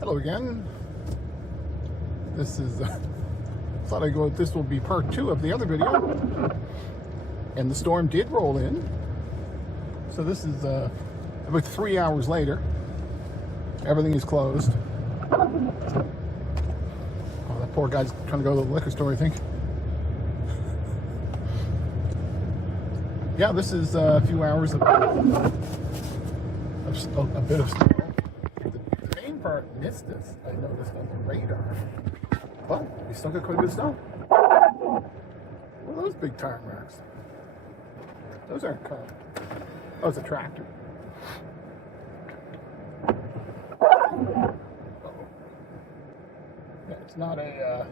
Hello again. This is thought I'd go. This will be part 2 of the other video, and the storm did roll in. So this is about 3 hours later. Everything is closed. Oh, that poor guy's trying to go to the liquor store, I think. Yeah, this is a few hours of a bit of snow. The main part missed this, I noticed on the radar. But we still got quite a bit of snow. What are those big tire marks? Those aren't cars. Oh, it's a tractor. Yeah, it's not a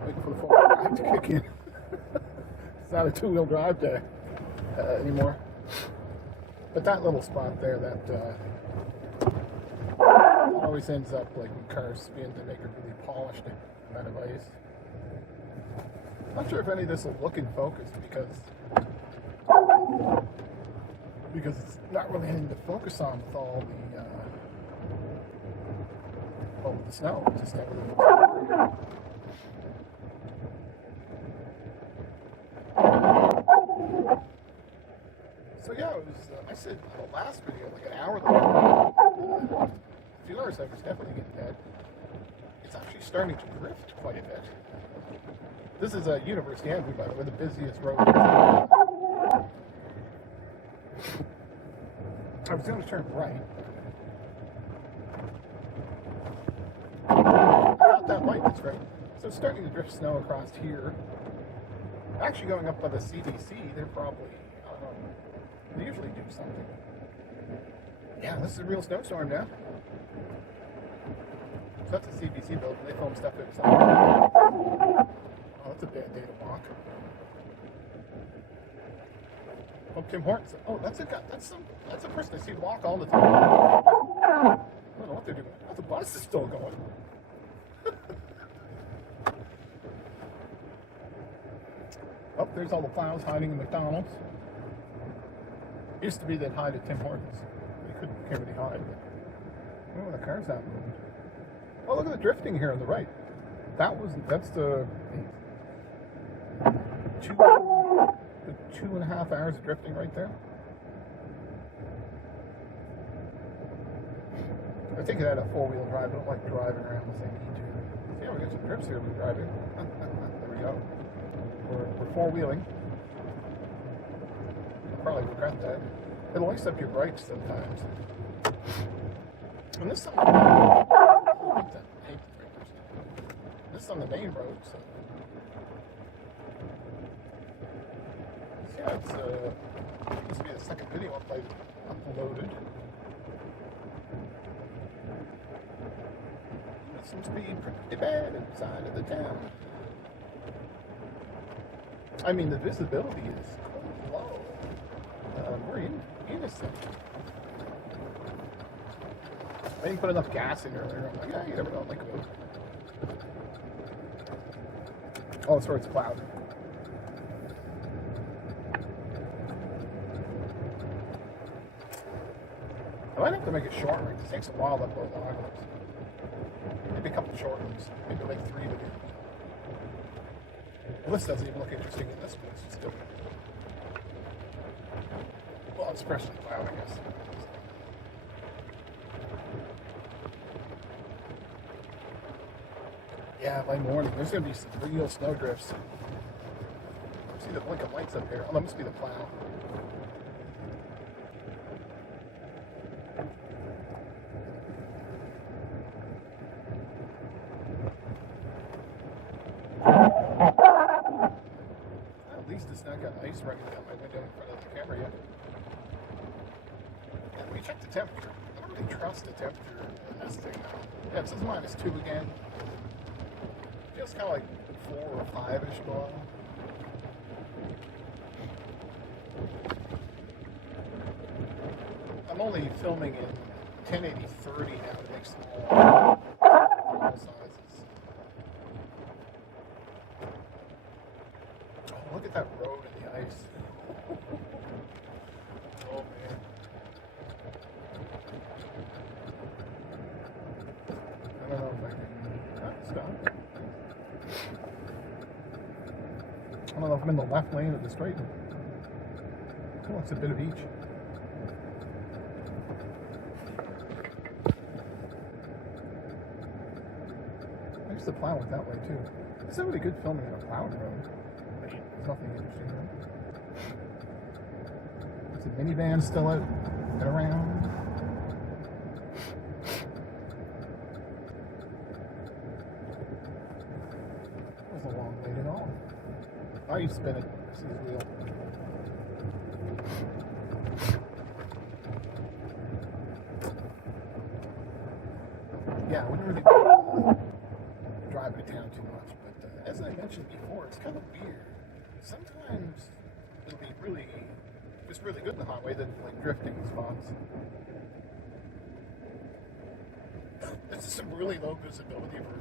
waiting for the four-wheel drive to kick in. It's not a two-wheel drive day anymore. But that little spot there, that always ends up like when cars spin, they make a really polished amount of ice. Not sure if any of this will look in focus because it's not really anything to focus on with all the snow. It's just everything. So yeah, it was. I said in the last video, like an hour ago, fuel cycle is definitely getting dead. It's actually starting to drift quite a bit. This is a University Avenue, by the way, the busiest road. I was going to turn right. Not that light, that's great. So it's starting to drift snow across here. Actually going up by the CDC, they're probably, I don't know, they usually do something. Yeah, this is a real snowstorm now. So that's a CBC building. They film stuff outside. Oh, that's a bad day to walk. Oh, Tim Hortons. Oh, that's a guy. That's a person I see walk all the time. I don't know what they're doing. Oh, the bus is still going. Oh, there's all the plows hiding in McDonald's. Used to be they'd hide at Tim Hortons. Can't really hide. Oh, the car's not moving. Oh, look at the drifting here on the right. That's the 2.5 hours of drifting right there. I think it had a four-wheel drive. I don't like driving around the same E2. Yeah, we got some drifts here we're driving. There we go. We're four-wheeling. I'll probably regret that. It'll lights up your brights sometimes. And this is on the main road, so yeah, it's this will be the second video I've uploaded. It seems to be pretty bad inside of the town. I mean, the visibility is quite low. We're innocent. I didn't put enough gas in earlier. I'm like, yeah, you never know. Like, oh, that's where it's plowed. I might have to make it shorter. It takes a while to upload the logs. Maybe a couple short ones. Maybe like 3 to do. Well, this doesn't even look interesting in this place. It's still. Well, it's freshly plowed, I guess. Yeah, by morning, there's going to be some real snow drifts. See the blinking lights up here. Oh, that must be the plow. At least it's not got ice running down my window in front of the camera yet. And we checked the temperature. I don't really trust the temperature in this thing now. Yeah, it says -2 again. Feels kind of like 4 or 5-ish below. I'm only filming in 1080-30 now to make small sizes. Oh, look at that road in the ice. Oh man. if I'm in the left lane of the straight. Oh, it's a bit of each. I used to plow it that way too. It's not really good filming on a plowed road. There's nothing interesting there. There's a minivan still out and around. That was a long way to go. Now you spin it. This is the wheel. Yeah, I wouldn't really drive to town too much, but as I mentioned before, it's kind of weird. Sometimes it'll be really, just really good in the highway, then like drifting spots. This is some really low visibility for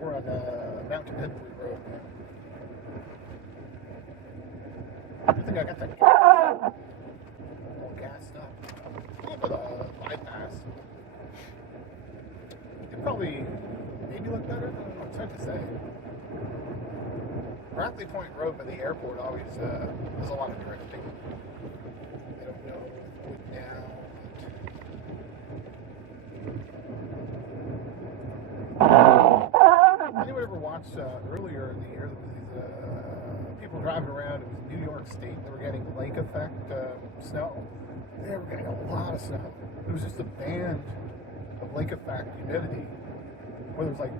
we're on Mountain Headwood Road. I think I got that all gassed up. A little bit of bypass. It probably maybe look better. It's hard to say. Brackley Point Road by the airport always has a lot of drifting. I don't know now. Anyone ever watched earlier in the year these people driving around? It was New York State. They were getting lake effect snow. They were getting a lot of snow. It was just a band of lake effect humidity, where there's like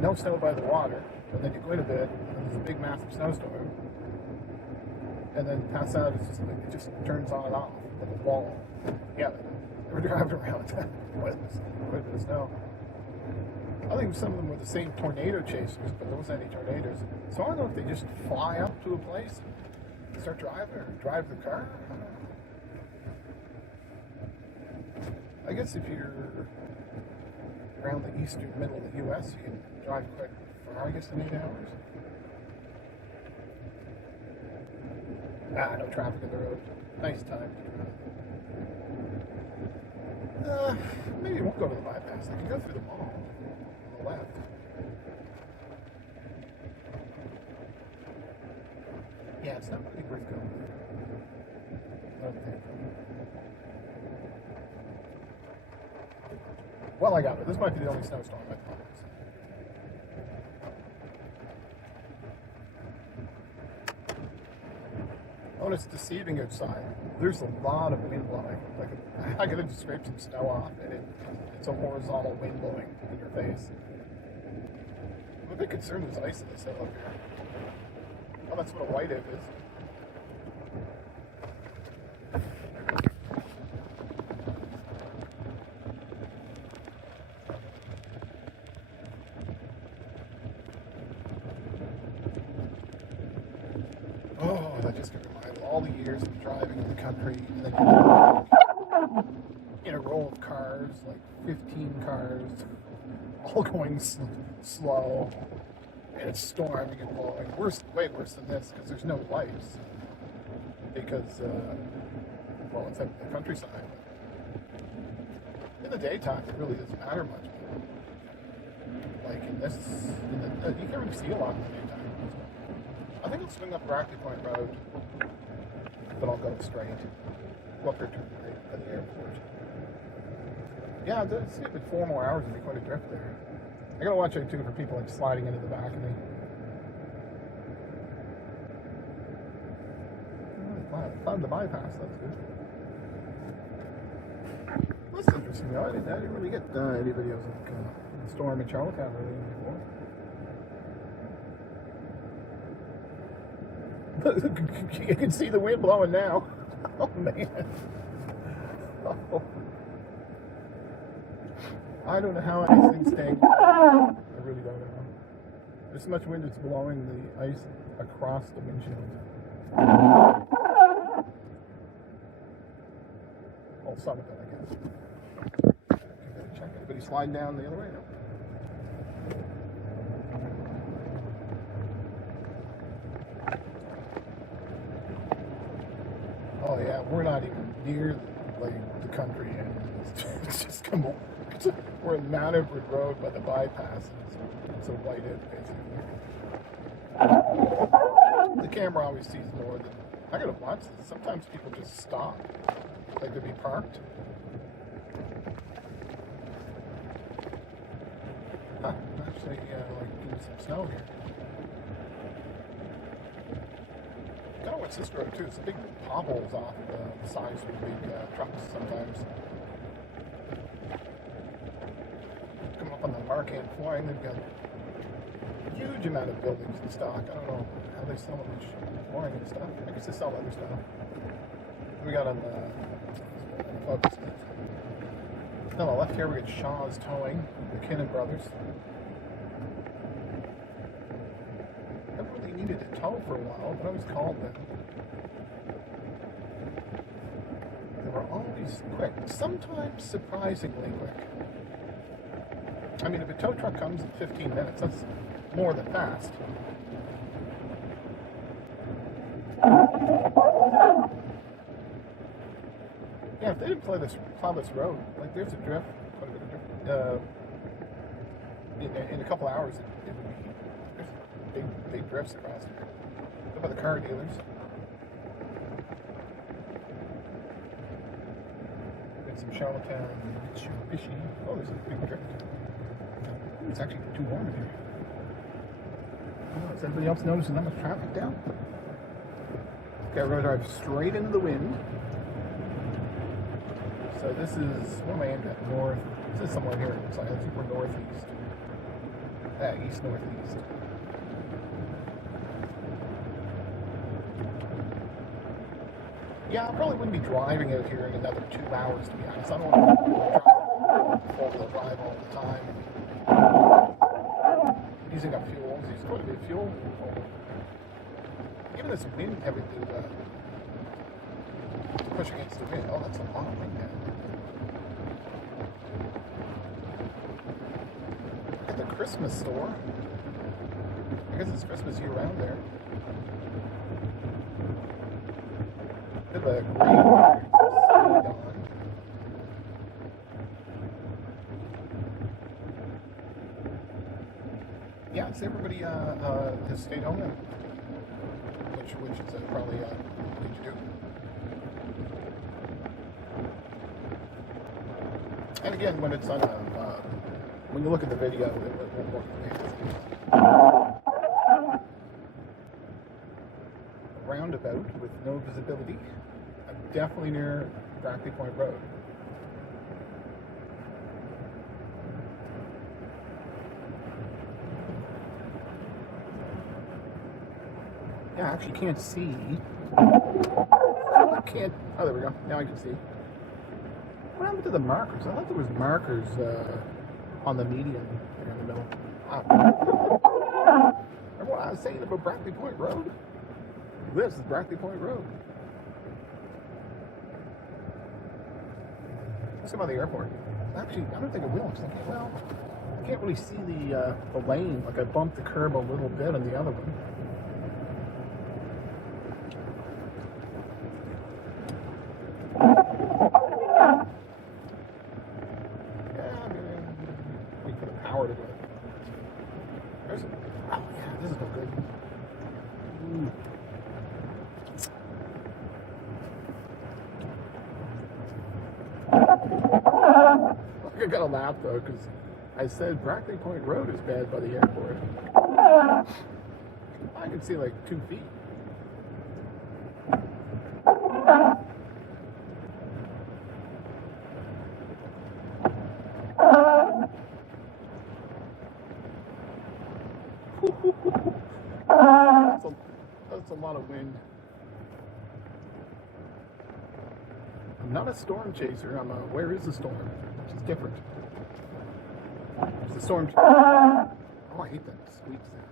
no snow by the water, and then you go in a bit, and there's a big massive snowstorm, and then pass out, it's just like, it just turns on and off like a wall. Yeah, they were driving around with quite a bit of snow. I think some of them were the same tornado chasers, but there wasn't any tornadoes. So I don't know if they just fly up to a place and start driving, or drive the car. I don't know. I guess if you're around the eastern middle of the U.S., you can drive quite far, I guess, in 8 hours. No traffic on the road. Nice time to drive. Maybe I won't go to the bypass. I can go through the mall on the left. Yeah, it's not really worth going there. I don't think. Well, I got it. This might be the only snowstorm I've had. Oh, and it's deceiving outside. There's a lot of wind blowing. Like, I got to scrape some snow off, and it's a horizontal wind blowing in your face. I'm a bit concerned there's ice in this hill up here. Oh, that's what a whiteout is. Oh, that just reminded all the years of driving in the country, and then in a row of cars, like 15 cars, all going slow, and it's storming and blowing. Way worse than this, because there's no lights, because, well, it's at the countryside. In the daytime, it really doesn't matter much. Like in this, you can't really see a lot in the daytime. I think I'll swing up Brackley Point Road, but I'll go straight. Go up there to the airport. Yeah, it's like 4 more hours and be quite a drift there. I gotta watch out too for people like sliding into the back of me. Found the bypass, that's good. That's interesting. I didn't really get any videos of the storm in Charlottetown really before. You can see the wind blowing now. Oh man. Oh. I don't know how anything's staying. I really don't know. There's so much wind it's blowing the ice across the windshield. Well, some of it, I guess. Check it. But he's sliding down the other way now. Oh yeah, we're not even near like the country end. It's just come on. We're in Mount Edward Road by the bypass. It's a white basically. The camera always sees more than... I gotta watch this. Sometimes people just stop. Like they'd be parked. Huh, actually, like getting some snow here. Gotta watch this road too. It's big potholes off the sides of the big trucks sometimes. Come up on the Marquette Flying, they've got a huge amount of buildings in stock. I don't know how they sell much flooring and stuff. I guess they sell other stuff. We got on the focus. On the left here we got Shaw's Towing, the Kinnan Brothers. Never really needed to tow for a while, but I was called them. They were always quick, sometimes surprisingly quick. I mean, if a tow truck comes in 15 minutes, that's more than fast. Yeah, if they didn't plow this road, like there's a drift, quite a bit of drift. In a couple hours, it would be, there's big drifts across here. What about the car dealers? Got some Charlottetown, Mitsubishi. Oh, there's a big drift. It's actually too warm in here. Oh, is anybody else noticing that much traffic down? Okay, we're going to drive straight into the wind. So this is, what am I aimed at? North. This is somewhere here. So I think we're northeast. East-northeast. Yeah, I probably wouldn't be driving out here in another 2 hours, to be honest. I don't want to four-wheel drive all the time. Using up fuel. It's quite a bit of fuel. Given this wind, everything to push against the wind. Oh, that's a lot of wind down there. Look at the Christmas store. I guess it's Christmas year-round there. Look at the green. Yeah, it's everybody has stayed home, which is probably good to do. And again, when it's on when you look at the video, it will work. Roundabout with no visibility. I'm definitely near Brackley Point Road. Yeah, I actually can't see. I can't. Oh, there we go. Now I can see. What happened to the markers? I thought there was markers on the median there in the middle. Remember what I was saying about Brackley Point Road? This is Brackley Point Road. Let's go by the airport. Actually, I don't think it will. I'm thinking, well, I can't really see the lane. Like I bumped the curb a little bit on the other one. To do it. There's a, oh yeah, this is no good. Ooh. I got a laugh though, because I said Brackley Point Road is bad by the airport. I can see like 2 feet. That's a lot of wind. I'm not a storm chaser. I'm a where is the storm? Which is different. It's a storm chaser. Oh, I hate that squeaks there.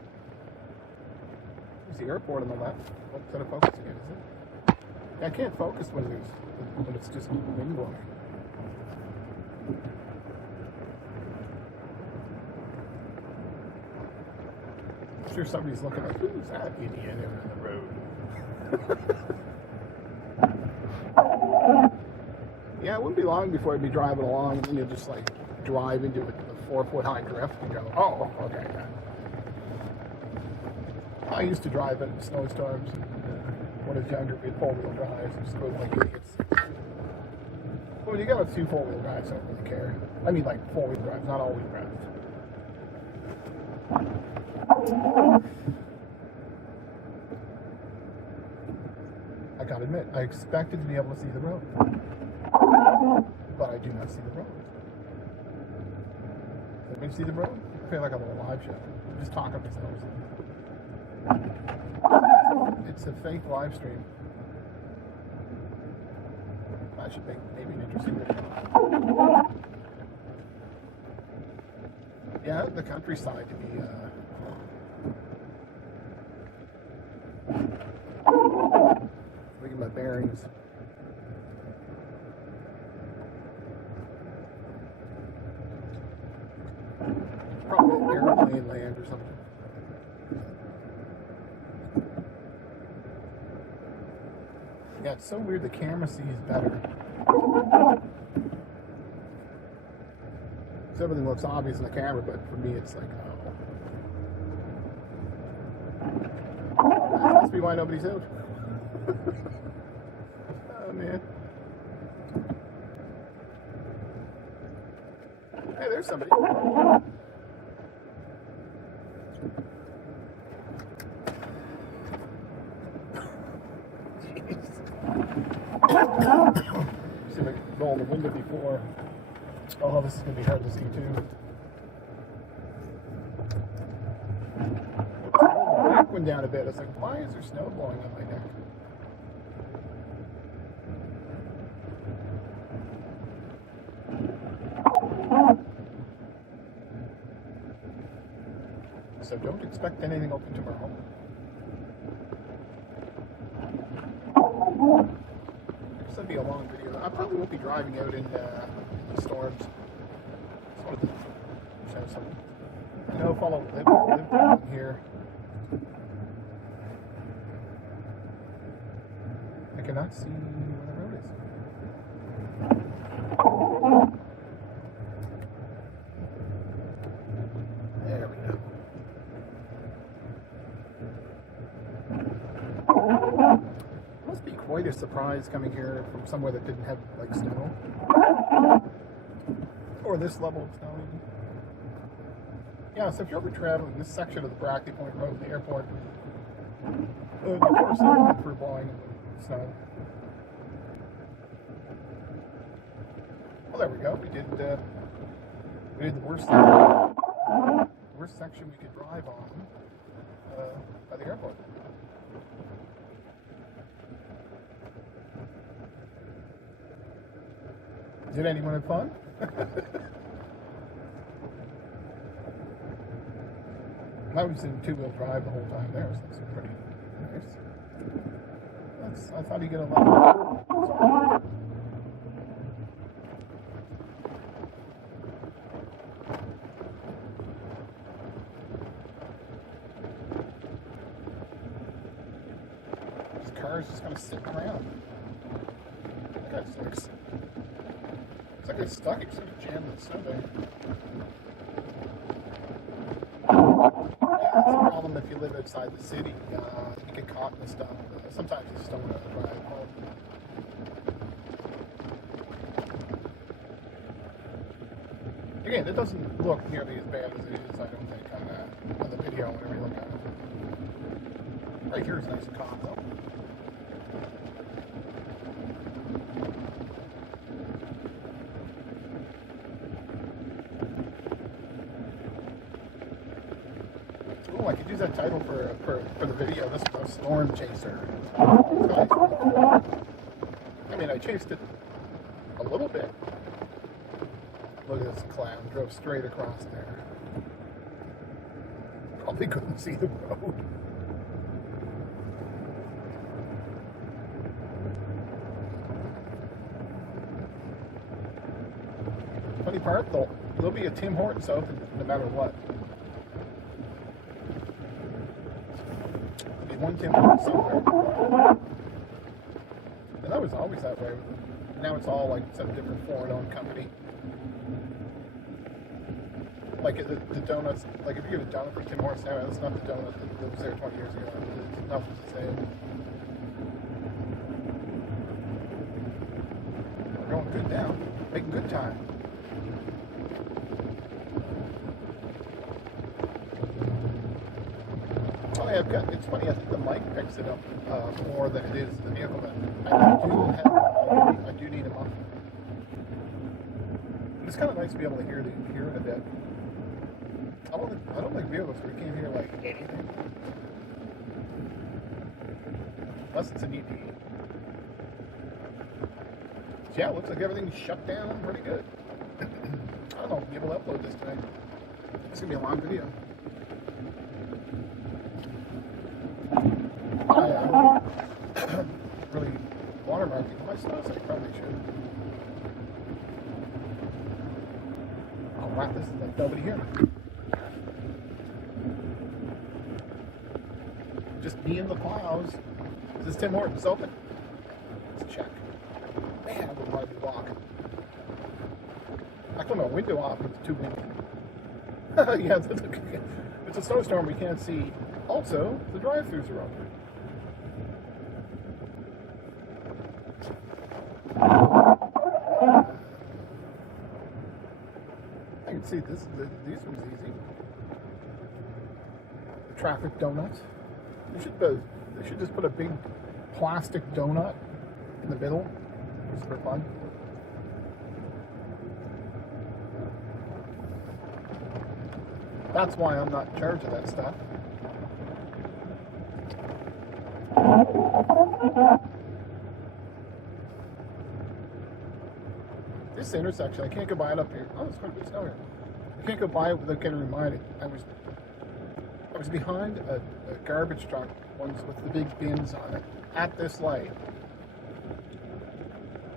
There's the airport on the left. What set of focus again, is it? Yeah, I can't focus when it's just wind blowing. I'm sure somebody's looking like, who's that idiot in the road? Yeah, it wouldn't be long before I'd be driving along and then you'll just like drive into a 4-foot high drift and go, oh, okay. I used to drive it in snowstorms. When I was younger, we had four-wheel drives and just go like idiots. But when you got a few four-wheel drives, I don't really care. I mean, like four-wheel drives, not all-wheel drives. I gotta admit, I expected to be able to see the road, but I do not see the road. Does anybody see the road? I feel like I'm on a live show. I'm just talking to myself. It's a fake live stream. I should make maybe an interesting video. Yeah, the countryside to be looking at my bearings. Probably airplane land or something. Yeah, it's so weird the camera sees better. So everything looks obvious in the camera, but for me it's like, oh. That must be why nobody's out. Oh man. Hey, there's somebody. See if I can roll the window before. Oh, this is going to be hard to see too. The back went down a bit. I was like, why is there snow blowing on my neck? So don't expect anything open tomorrow. This will be a long video. I probably won't be driving out in the storms. Just wanted to show something. I know if I'll live down here. I cannot see where the road is. There we go. Must be quite a surprise coming here from somewhere that didn't have like snow. Or this level of snow even. Yeah, so if you're ever traveling this section of the Brackley Point Road, the airport, of course through blowing snow. Well, there we go. We did the worst section we could drive on by the airport. Did anyone have fun? I was in two-wheel drive the whole time there, so that's pretty nice. I thought he'd get a lot. This car is just kind of sitting around. That guy sucks. It's like it's stuck. It's sort of jammed in the snow there. Yeah, that's the problem if you live outside the city. You get caught in stuff. Sometimes you just don't want to drive home. Again, it doesn't look nearly as bad as it is, I don't think, on the video whenever you look at it. Right here is nice and calm, though. Oh, I could use that title for the video. This is a storm chaser. I mean, I chased it a little bit. Look at this clown. Drove straight across there. Probably couldn't see the road. Funny part, though, there'll be a Tim Hortons open no matter what. There'll be one Tim Hortons somewhere. And that was always that way. Now it's all like some different foreign-owned company. Like the donuts, like if you get a donut from Tim Hortons now, that's not the donut that was there 20 years ago. It's nothing to say. We're going good now. Making good time. Oh, yeah, it's funny, I think the mic picks it up more than it is the vehicle. I do need a muffler. It's kind of nice to be able to hear it a bit. I don't like vehicles where you can't hear like anything. Unless it's an EPE. So yeah, it looks like everything's shut down pretty good. I don't know if I'll be able to upload this tonight. It's going to be a long video. Really watermarking my stuff, so I probably should. Oh wow, this is like nobody here. Just me in the clouds. Is this Tim Hortons open? Let's check. Man, I would want to be walking. I put my window off with the 2 windows. Yeah, it's a snowstorm we can't see. Also, the drive-thrus are open. I can see these ones easy. The traffic donuts. They should just put a big plastic donut in the middle, just for fun. That's why I'm not in charge of that stuff. This intersection, I can't go by it up here. Oh, it's quite a bit snow here. I can't go by it without getting reminded. I was behind a garbage truck, ones with the big bins on it, at this light.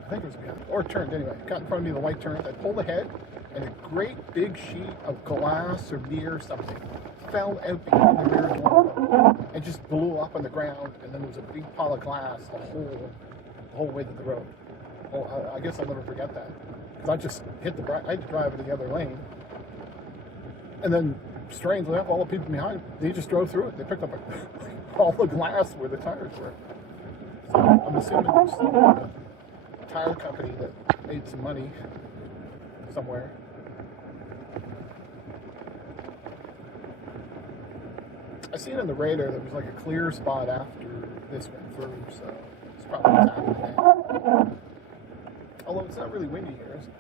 I think it was behind, or turned anyway. Got in front of me, the light turned. I pulled ahead, and a great big sheet of glass or beer or something fell out behind the rear door and just blew up on the ground. And then there was a big pile of glass the whole way to the road. Well, I guess I'll never forget that, because I just hit I had to drive into the other lane, and then strangely enough, all the people behind, they just drove through it. They picked up all the glass where the tires were. So I'm assuming there's a tire company that made some money somewhere. I seen in the radar there was like a clear spot after this went through, so it's probably what's happening now. Although it's not really windy here, is it?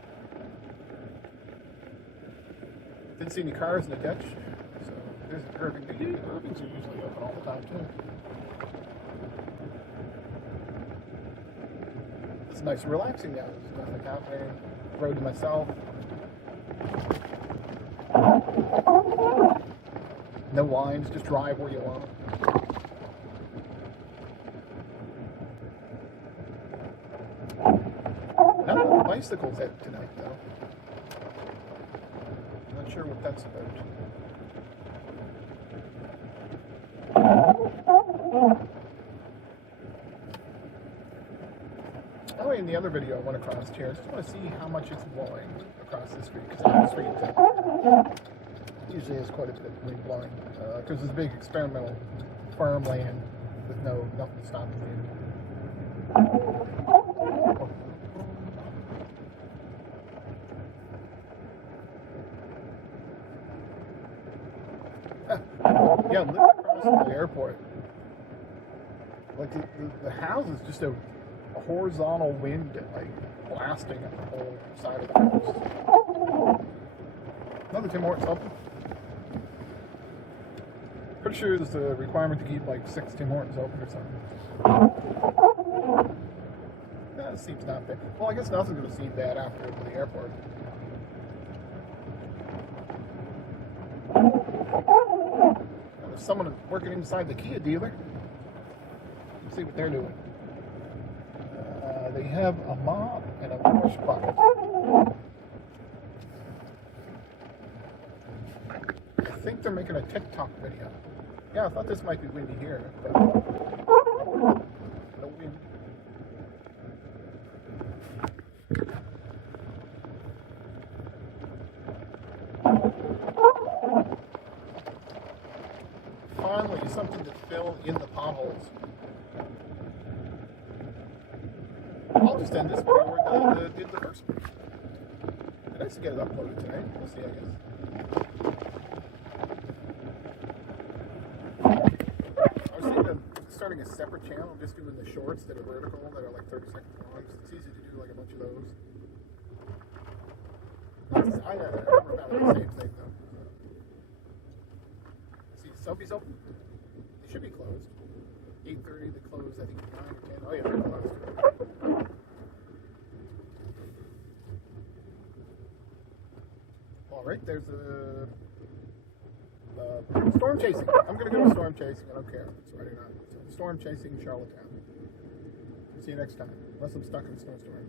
Didn't see any cars in the ditch, so there's an Irving. Irvings are usually open all the time too. It's nice and relaxing now. There's nothing happening. Road to myself. No lines, just drive where you want. None of the bicycles out tonight, though. Not sure what that's about. Oh, in the other video I went across here, I just want to see how much it's blowing across the street, because the street usually has quite a bit of wind blowing, because it's a big experimental farmland with nothing to stop the wind. Yeah, living across from the airport, like the house is just a horizontal wind, like blasting at the whole side of the house. Another Tim Hortons open. Pretty sure there's a requirement to keep like 6 Tim Hortons open or something. That seems not bad. Well, I guess nothing's going to seem bad after the airport. There's someone working inside the Kia dealer. Let's see what they're doing. They have a mop and a wash bucket. I think they're making a TikTok video. Yeah, I thought this might be windy here, but no wind. I'll just end this video where I did the first one. I'd nice to get it uploaded today. We'll see, I guess. I was thinking of starting a separate channel, just doing the shorts that are vertical, that are like 30 seconds long. It's easy to do like a bunch of those. I remember about the same thing though. See, Sophie's open. They should be closed. 8:30. They close, I think 9 or 10. Oh yeah, they're closed. All right, there's a storm chasing. I'm gonna go to storm chasing. I don't care if it's right or not. So, storm chasing Charlottetown. See you next time. Unless I'm stuck in a snowstorm.